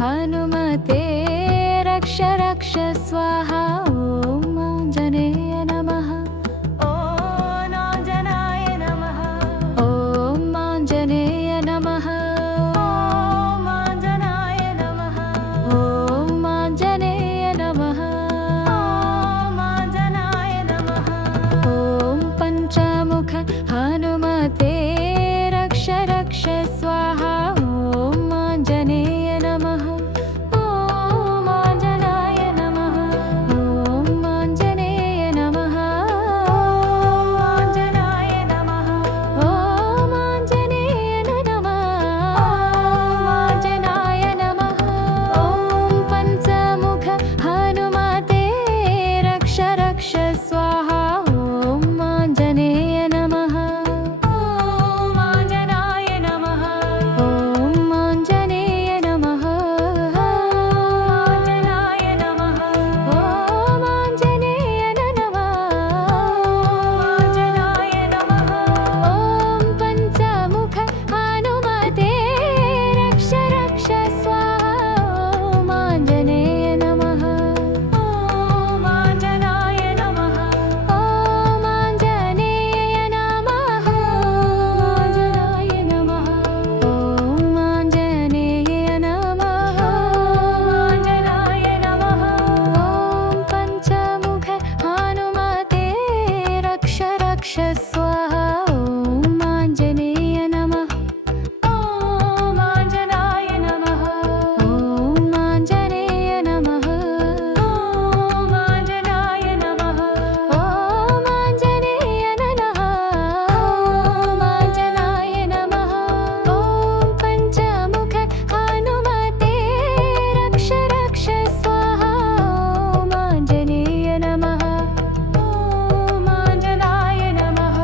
हनुमते रक्ष रक्ष स्वाहा ॐ आञ्जनेय नमः। ॐ आञ्जनाय नमः। ॐ आञ्जनेय नमः। ॐ आञ्जनाय नमः। ॐ आञ्जनेय नमः। ॐ आञ्जनाय नमः। ॐ पञ्चमुख हनुमते रक्ष रक्ष स्वाहा ॐ आञ्जनेय नमः। ॐ आञ्जनाय नमः। ॐ आञ्जनेय नमः। ॐ आञ्जनाय नमः। ॐ आञ्जनेय नमः। ॐ आञ्जनाय नमः। ॐ पञ्चमुख हनुमते रक्ष रक्ष स्वाहा ॐ आञ्जनेय नमः। ॐ आञ्जनाय नमः। ॐ आञ्जनेय नमः। ॐ आञ्जनाय नमः। ॐ आञ्जनेय नमः। ॐ आञ्जनाय नमः। ॐ पञ्चमुख हनुमते रक्ष रक्ष स्वाहा ॐ आञ्जनेय नमः। ॐ आञ्जनाय नमः। ॐ आञ्जनेय नमः। आञ्जनाय नमः। ॐ आञ्जनेय नमः। आञ्जनाय नमः। ॐ पञ्चमुख हनुमते रक्ष रक्ष स्वाहा ॐ आञ्जनेय नमः। ॐ आञ्जनाय नमः। ॐ आञ्जनेय नमः। ॐ आञ्जनाय नमः। ॐ आञ्जनेय नमः। ॐ आञ्जनाय नमः। ॐ पञ्चमुख हनुमते रक्ष रक्ष स्वाहा ॐ आञ्जनेय नमः। ॐ आञ्जनाय नमः।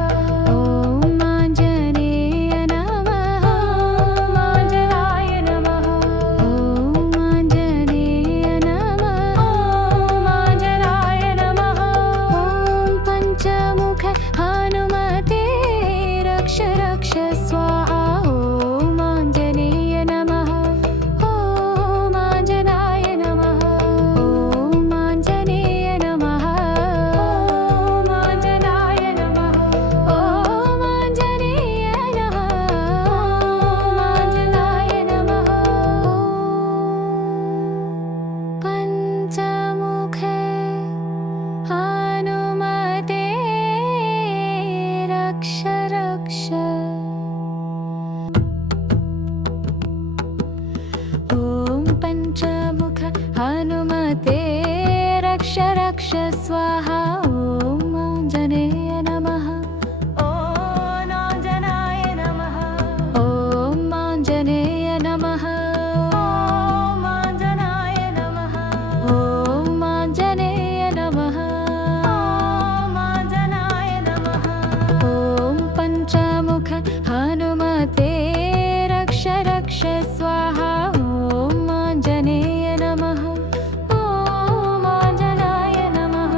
ॐ आञ्जनेय नमः। ॐ आञ्जनाय नमः। ॐ आञ्जनेय नमः। ॐ आञ्जनाय नमः। ॐ पञ्चमुख हनुमते रक्ष रक्ष स्वाहा ॐ आञ्जनेय नमः। ॐ आञ्जनाय नमः। ॐ आञ्जनेय नमः। ॐ आञ्जनाय नमः। ॐ आञ्जनेय नमः। ॐ आञ्जनाय नमः। पञ्चमुखे हनुमते रक्ष रक्ष। ॐ पञ्चमुख हनुमते रक्ष रक्ष स्वाहा ॐ आञ्जनेय नमः। ॐ आञ्जनाय नमः। ॐ आञ्जनेय नमः। ॐ आञ्जनाय नमः। ॐ आञ्जनेय नमः। ॐ आञ्जनाय नमः। ॐ पञ्चमुख हनुमते रक्ष रक्ष स्वाहा ॐ आञ्जनेय नमः। ॐ आञ्जनाय नमः।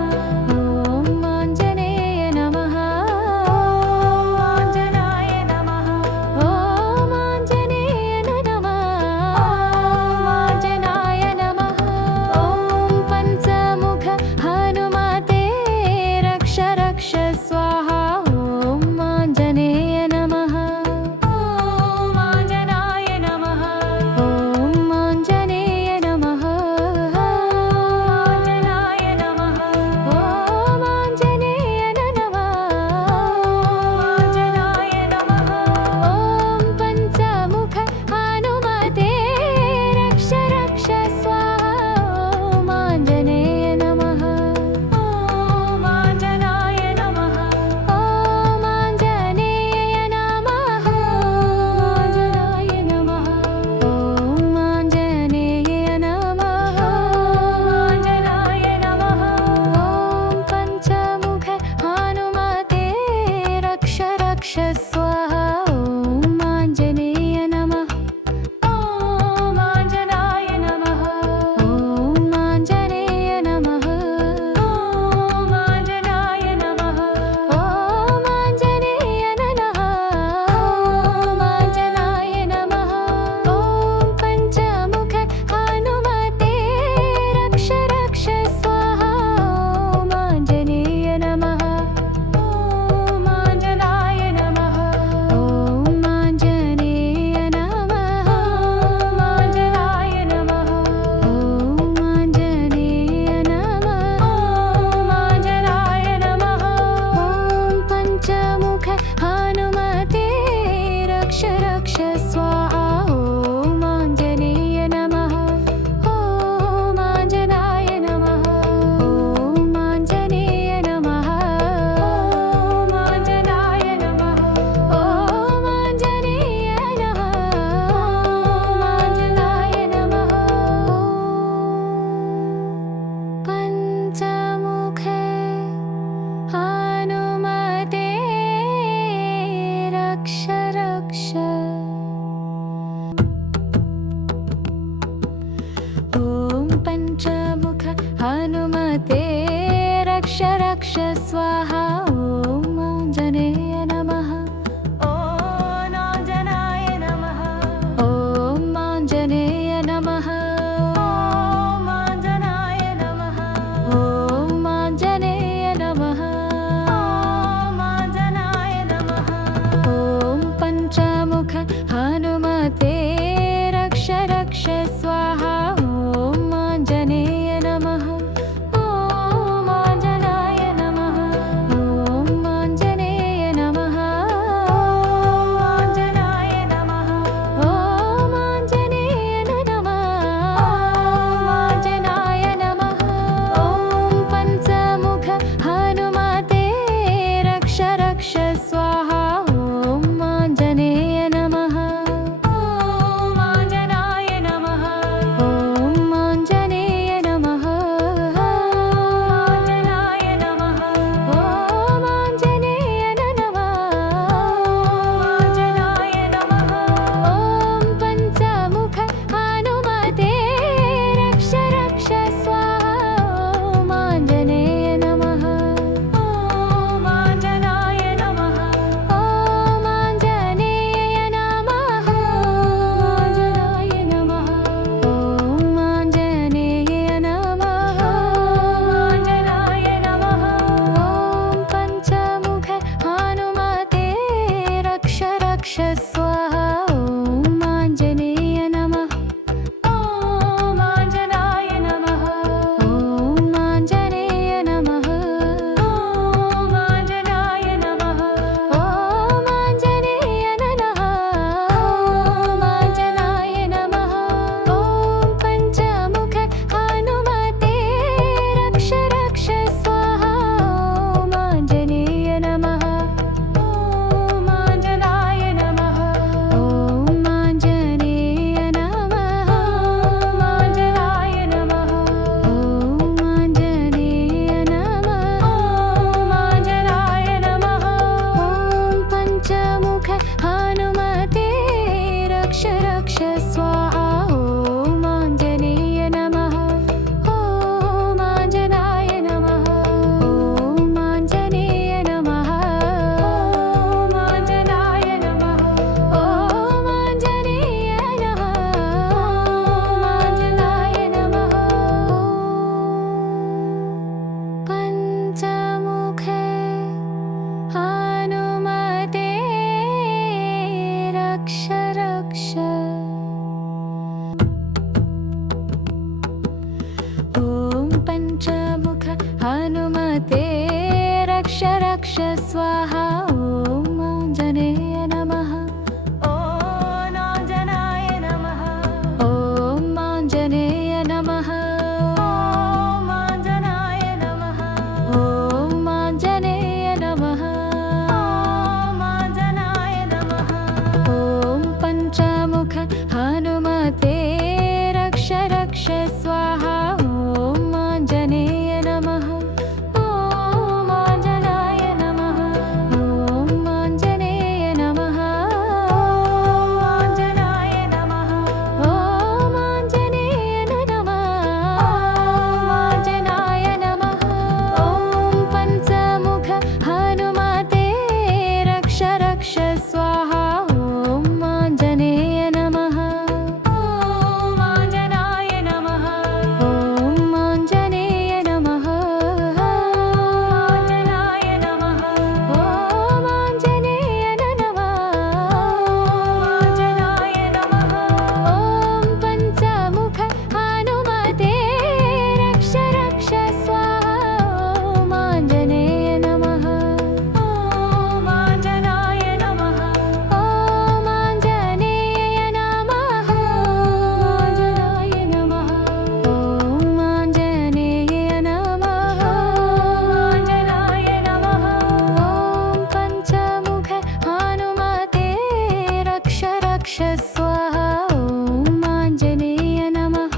हनुमते रक्ष रक्ष स्वाहा ॐ आञ्जनेय नमः ॐ आञ्जनाय नमः ॐ आञ्जनेय नमः ॐ आञ्जनाय नमः ॐ आञ्जनेय नमः ॐ आञ्जनाय नमः ॐ पञ्चमुख हनुमते रक्ष रक्ष स्वाहा ॐ आञ्जनेय नमः ॐ आञ्जनाय नमः ॐ आञ्जनेय नमः ॐ आञ्जनाय नमः ॐ आञ्जनेय नमः ॐ आञ्जनाय नमः ॐ पञ्चमुख हनुमते रक्ष रक्ष स्वाहा ॐ आञ्जनेय नमः ॐ आञ्जनाय नमः ॐ आञ्जनेय नमः आञ्जनाय नमः ॐ आञ्जनेय नमः आञ्जनाय नमः ॐ पञ्चमुख हनुमते रक्ष रक्ष स्वाहा ॐ आञ्जनेय नमः ॐ आञ्जनाय नमः ॐ आञ्जनेय नमः आञ्जनाय नमः ॐ आञ्जनेय नमः आञ्जनाय नमः ॐ पञ्चमुख हनुमते रक्ष रक्ष स्वाहा ॐ आञ्जनेय नमः ॐ आञ्जनाय नमः ॐ आञ्जनेय नमः ॐ आञ्जनाय नमः ॐ आञ्जनेय नमः ॐ आञ्जनाय नमः ॐ पञ्चमुख हनुमते रक्ष रक्ष स्वाहा ॐ आञ्जनेय नमः ॐ आञ्जनाय नमः ॐ आञ्जनेय नमः ॐ आञ्जनाय नमः ॐ आञ्जनेय नमः ॐ आञ्जनाय नमः ॐ पञ्चमुख हनुमते रक्ष रक्ष स्वाहा ॐ आञ्जनेय नमः ॐ आञ्जनाय नमः ॐ आञ्जनेय नमः ॐ आञ्जनाय नमः ॐ आञ्जनेय नमः ॐ आञ्जनाय नमः पञ्चमुख हनुमते रक्ष रक्ष ॐ पञ्चमुख हनुमते रक्ष रक्ष स्वाहा ॐ आञ्जनेय नमः ॐ आञ्जनाय नमः ॐ आञ्जनेय नमः ॐ आञ्जनाय नमः ॐ आञ्जनेय नमः ॐ आञ्जनाय नमः ॐ पञ्चमुख हनुमते रक्ष रक्ष स्वाहा ॐ आञ्जनेय नमः ॐ आञ्जनाय नमः ॐ आञ्जनेय नमः ॐ आञ्जनाय नमः ॐ आञ्जनेय नमः ॐ आञ्जनाय नमः ॐ पञ्चमुख हनुमते रक्ष रक्ष स्वाहा ॐ आञ्जनेय नमः ॐ आञ्जनाय नमः ॐ आञ्जनेय नमः आञ्जनाय नमः ॐ आञ्जनेय नमः आञ्जनाय नमः ॐ पञ्चमुख हनुमते रक्ष रक्ष स्वाहा ॐ आञ्जनेय नमः ॐ आञ्जनाय नमः ॐ आञ्जनेय नमः आञ्जनाय नमः ॐ आञ्जनेय नमः आञ्जनाय नमः ॐ पञ्चमुख हनुमते रक्ष रक्ष स्वाहा ॐ आञ्जनेय नमः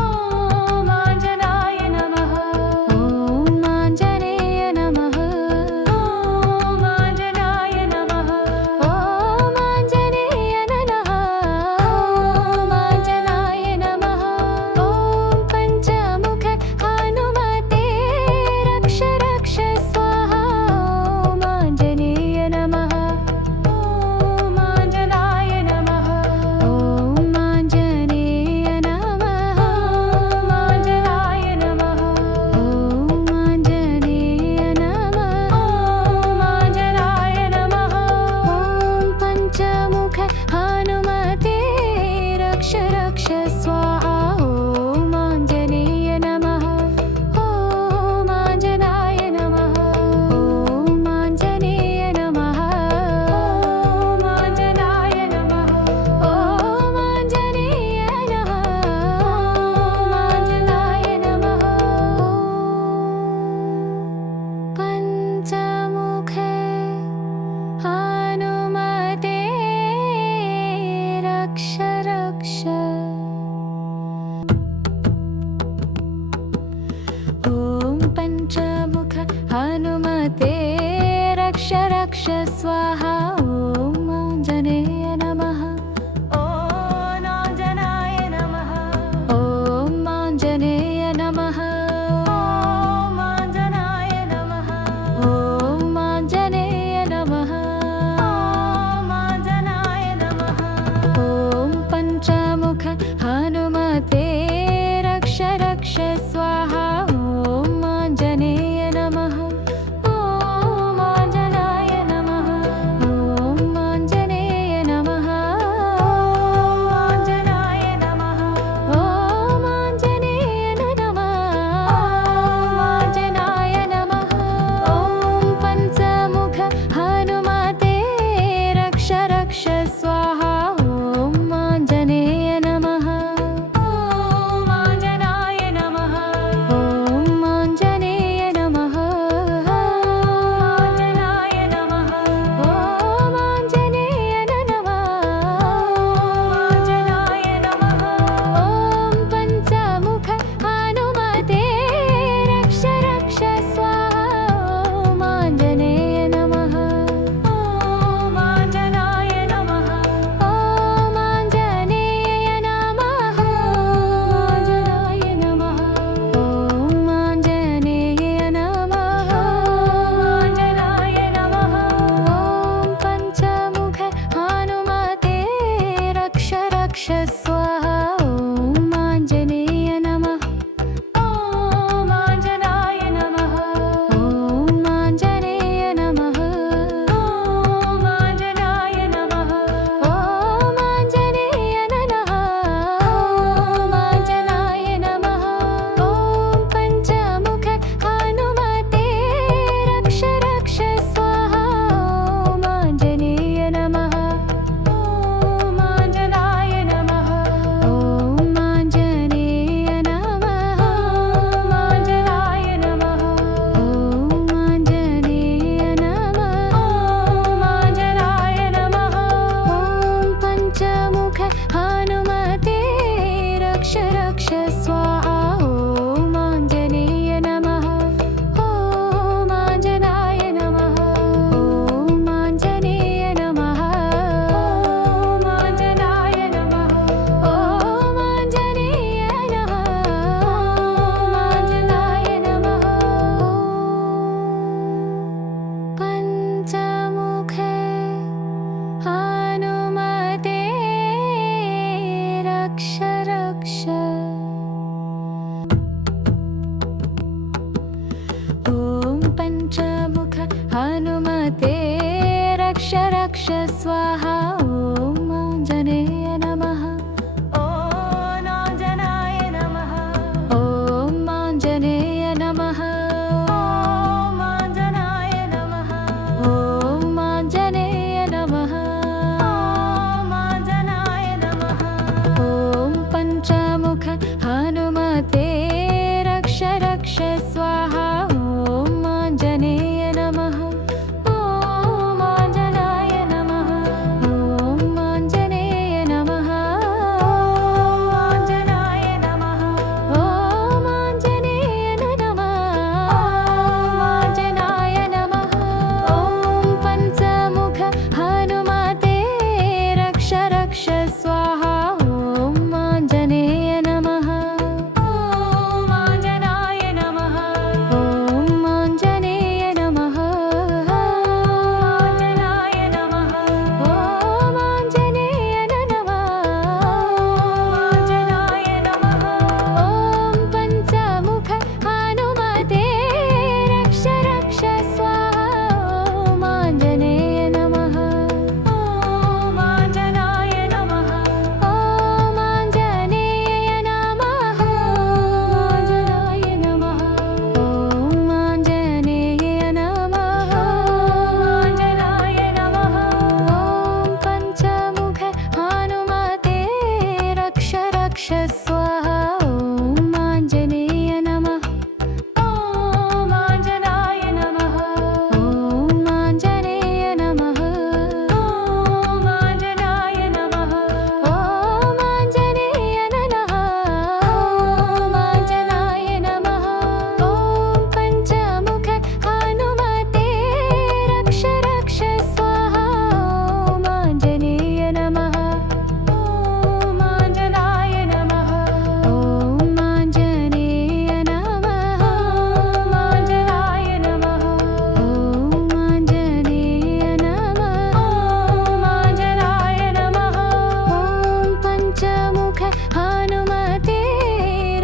ॐ आञ्जनाय नमः ॐ आञ्जनेय नमः ॐ आञ्जनाय नमः ॐ आञ्जनेय नमः ॐ आञ्जनाय नमः ॐ पञ्चमुख हनुमते स्वाहा ॐ आञ्जनेय नमः ॐ आञ्जनाय नमः ॐ आञ्जनेय नमः ॐ आञ्जनाय नमः ॐ आञ्जनेय नमः ॐ आञ्जनाय नमः ॐ पञ्चमुख हनुमते रक्ष रक्ष स्वाहा ॐ आञ्जनेय नमः ॐ आञ्जनाय नमः ॐ आञ्जनेय नमः ॐ आञ्जनाय नमः ॐ आञ्जनेय नमः ॐ आञ्जनाय नमः ॐ पञ्चमुख हनुमते रक्ष रक्ष स्वाहा ॐ आञ्जनेय नमः ॐ आञ्जनाय नमः ॐ आञ्जनेय नमः ॐ आञ्जनाय नमः ॐ आञ्जनेय नमः ॐ आञ्जनाय नमः ॐ पञ्चमुख हनुमते रक्ष रक्ष स्वाहा ॐ आञ्जनेय नमः ॐ आञ्जनाय नमः ॐ आञ्जनेय नमः आञ्जनाय नमः ॐ आञ्जनेय नमः आञ्जनाय नमः ॐ पञ्चमुख हनुमते रक्ष रक्ष स्वाहा ॐ आञ्जनेय नमः ॐ आञ्जनाय नमः ॐ आञ्जनेय नमः ॐ आञ्जनाय नमः ॐ आञ्जनेय नमः ॐ आञ्जनाय नमः ॐ पञ्चमुख हनुमते रक्ष रक्ष स्वाहा ॐ आञ्जनेय नमः ॐ आञ्जनाय नमः ॐ आञ्जनेय नमः ॐ आञ्जनाय नमः ॐ आञ्जनेय नमः ॐ आञ्जनाय नमः ॐ पञ्चमुख हनुमते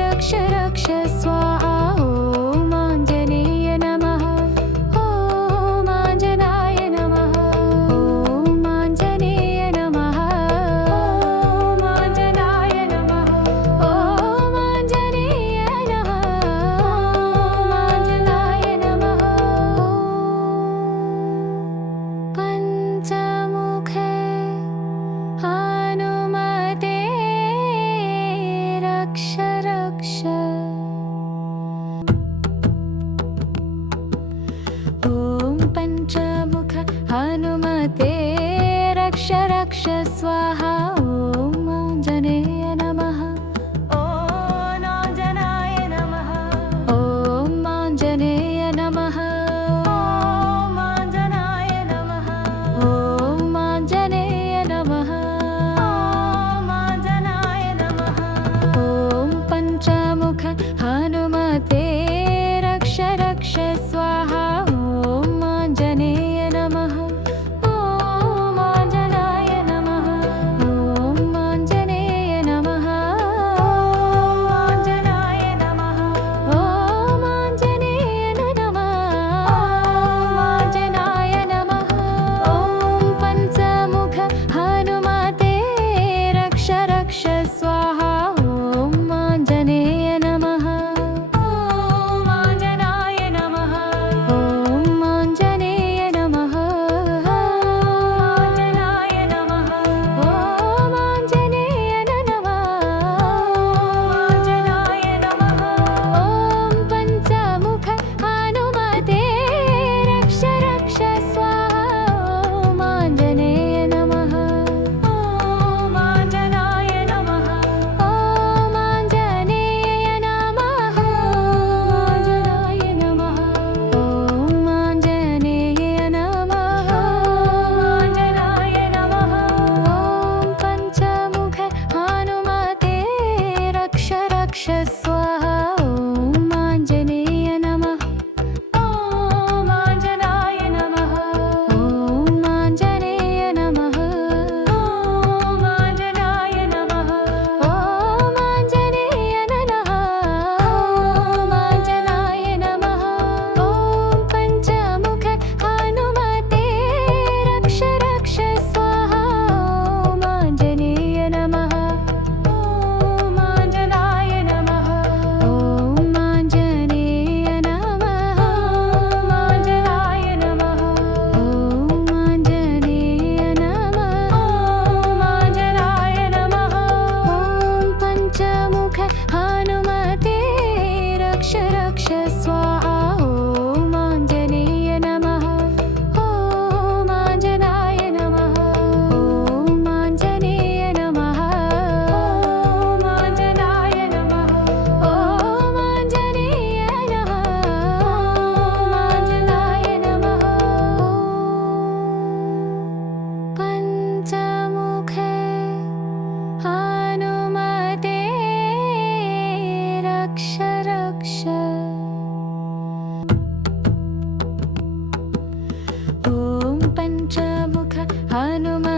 रक्ष रक्ष स्वाहा ॐ आञ्जनेय नमः ॐ आञ्जनाय नमः ॐ आञ्जनेय नमः ॐ आञ्जनाय नमः ॐ आञ्जनेय नमः ॐ आञ्जनाय नमः पञ्चमुख हनुमते रक्ष रक्ष ॐ पञ्चमुख हनुमते रक्ष रक्ष स्वाहा ॐ आञ्जनेय नमः ॐ आञ्जनाय नमः ॐ आञ्जनेय नमः ॐ आञ्जनाय नमः ॐ आञ्जनेय नमः ॐ आञ्जनाय नमः ॐ पञ्चमुख हनुमते रक्ष रक्ष स्वाहा ॐ आञ्जनेय नमः ॐ आञ्जनाय नमः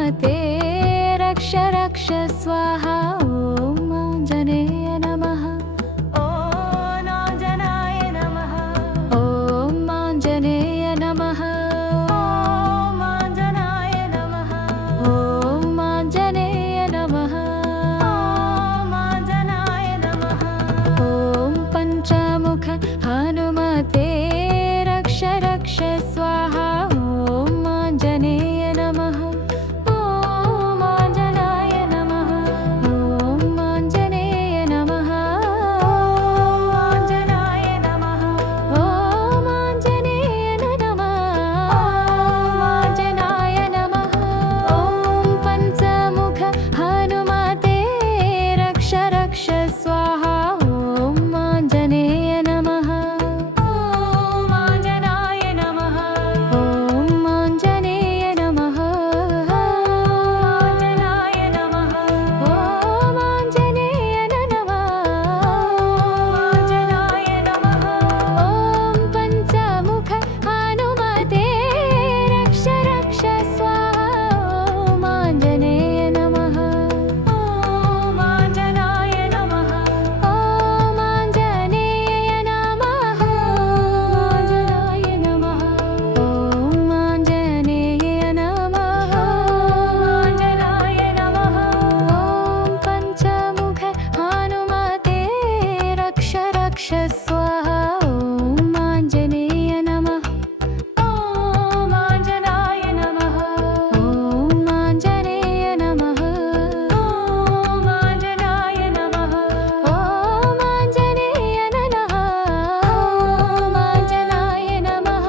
हनुमते रक्ष रक्ष स्वाहा ॐ आञ्जनेय नमः ॐ आञ्जनाय नमः ॐ आञ्जनेय नमः ॐ आञ्जनाय नमः ॐ आञ्जनेय नमः ॐ आञ्जनाय नमः ॐ पञ्चमुख हनुमते रक्ष रक्ष स्वाहा ॐ आञ्जनेय नमः ॐ आञ्जनाय नमः ॐ आञ्जनेय नमः ॐ आञ्जनाय नमः ॐ आञ्जनेय नमः ॐ आञ्जनाय नमः ॐ पञ्चमुख हनुमते रक्ष रक्ष स्वाहा ॐ आञ्जनेय नमः ॐ आञ्जनाय नमः ॐ आञ्जनेय नमः ॐ आञ्जनाय नमः ॐ आञ्जनेय नमः ॐ आञ्जनाय नमः ॐ पञ्चमुख हनुमते रक्ष रक्ष स्वाहा ॐ आञ्जनेय नमः ॐ आञ्जनाय नमः ॐ आञ्जनेय नमः आञ्जनाय नमः ॐ आञ्जनेय नमः आञ्जनाय नमः ॐ पञ्चमुख हनुमते रक्ष रक्ष स्वाहा ॐ आञ्जनेय नमः ॐ आञ्जनाय नमः ॐ आञ्जनेय नमः ॐ आञ्जनाय नमः ॐ आञ्जनेय नमः ॐ आञ्जनाय नमः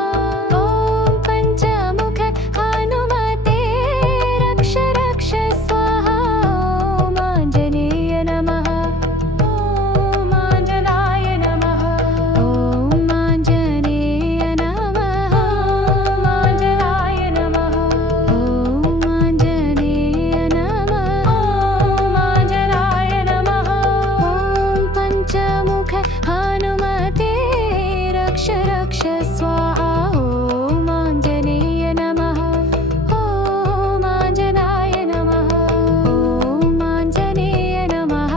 ॐ पञ्चमुख हनुमते रक्ष रक्ष स्वाहा ॐ आञ्जनेय नमः ॐ आञ्जनाय नमः ॐ आञ्जनेय नमः ॐ आञ्जनाय नमः ॐ आञ्जनेय नमः ॐ आञ्जनाय नमः ॐ पञ्चमुख हनुमते रक्ष रक्ष स्वाहा ॐ आञ्जनेय नमः ॐ आञ्जनाय नमः ॐ आञ्जनेय नमः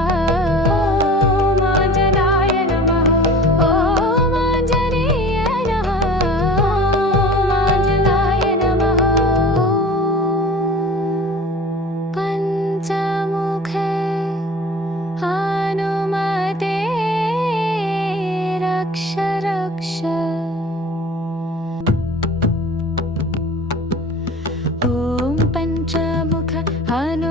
ॐ आञ्जनाय नमः ॐ आञ्जनेय नमः ॐ आञ्जनाय नमः पञ्चमुखे हनुमते रक्ष रक्ष ॐ पञ्चमुख हनुमते